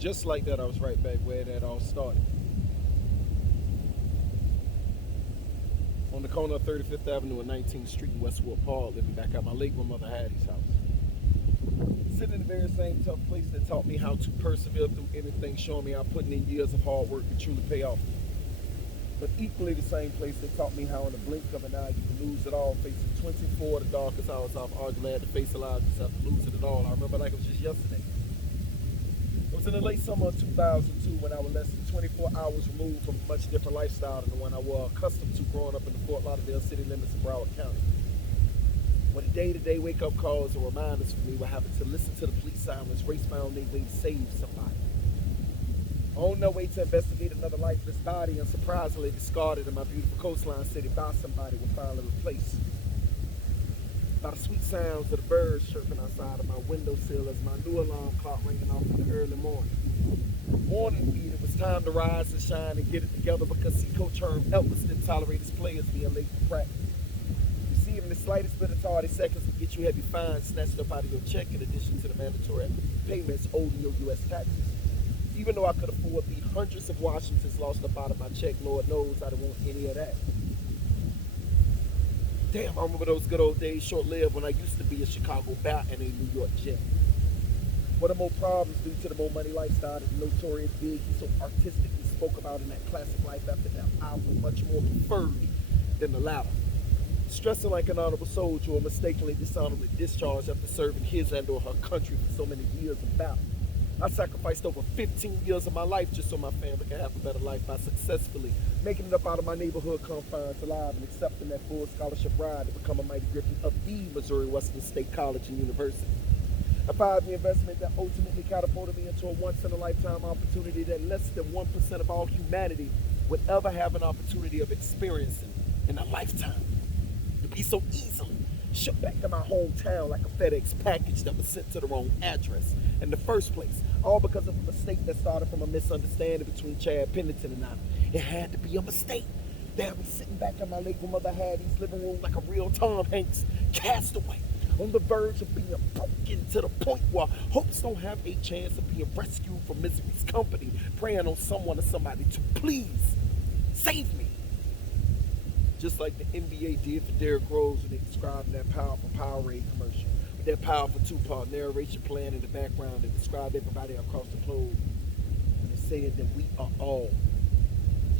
Just like that, I was right back where that all started. On the corner of 35th Avenue and 19th Street in Westwood Park, living back at my late grandmother Hattie's house. Sitting in the very same tough place that taught me how to persevere through anything, showing me how putting in years of hard work can truly pay off. But equally the same place that taught me how in the blink of an eye you can lose it all, facing 24 of the darkest hours I've arguably had to face alive, just have to lose it all. I remember like it was just yesterday. It was in the late summer of 2002 when I was less than 24 hours removed from a much different lifestyle than the one I was accustomed to growing up in the Fort Lauderdale city limits of Broward County. When the day-to-day wake-up calls and reminders for me were having to listen to the police sirens race found their way to save somebody. On their way to investigate another lifeless body and surprisingly discarded in my beautiful coastline city by somebody were finally replaced. By the sweet sounds of the birds chirping outside of my windowsill as my new alarm clock ringing off in the early morning. Warning me it was time to rise and shine and get it together because see, Coach Herm Elvis didn't tolerate his players being late for practice. Receiving the slightest bit of tardy seconds to get you heavy fines snatched up out of your check in addition to the mandatory payments owed in your U.S. taxes. Even though I could afford the hundreds of Washingtons lost up out of my check, Lord knows I didn't want any of that. Damn, I remember those good old days, short-lived, when I used to be a Chicago Bear and a New York Jet. What are more problems due to the more money lifestyle that the notorious Big he so artistically spoke about in that classic Life After Death album, much more preferred than the latter. Stressing like an honorable soldier or mistakenly dishonorably discharged after serving his and or her country for so many years in battle. I sacrificed over 15 years of my life just so my family could have a better life by successfully making it up out of my neighborhood confines alive and accepting that full scholarship ride to become a mighty griffin of the Missouri Western State College and University. A 5-year investment that ultimately catapulted me into a once-in-a-lifetime opportunity that less than 1% of all humanity would ever have an opportunity of experiencing in a lifetime. To be so easily shipped back to my hometown like a FedEx package that was sent to the wrong address in the first place, all because of a mistake that started from a misunderstanding between Chad Pennington and I. It had to be a mistake. They had me sitting back in my late grandmother Hattie's living room like a real Tom Hanks castaway, on the verge of being broken to the point where hopes don't have a chance of being rescued from misery's company, praying on someone or somebody to please save me. Just like the NBA did for Derrick Rose when they described that powerful Powerade commercial, with that powerful two-part narration playing in the background that described everybody across the globe, and it's saying that we are all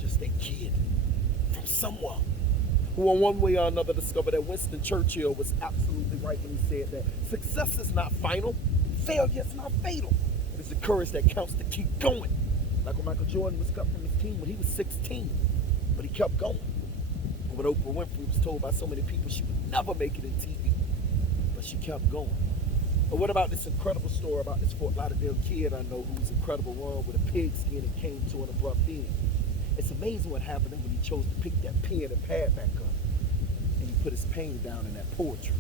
just a kid from someone who in one way or another discovered that Winston Churchill was absolutely right when he said that success is not final, failure is not fatal. It is the courage that counts to keep going. Like when Michael Jordan was cut from his team when he was 16, but he kept going. And when Oprah Winfrey was told by so many people she would never make it in TV, but she kept going. But what about this incredible story about this Fort Lauderdale kid I know whose incredible run with a pigskin and came to an abrupt end? It's amazing what happened when he chose to pick that pen and pad back up, and he put his pain down in that poetry.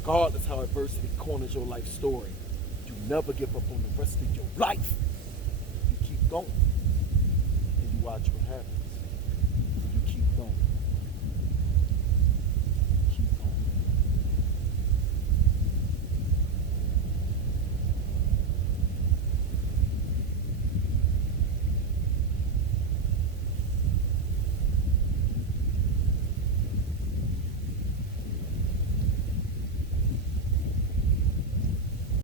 Regardless how adversity corners your life story, you never give up on the rest of your life. You keep going, and you watch what happens.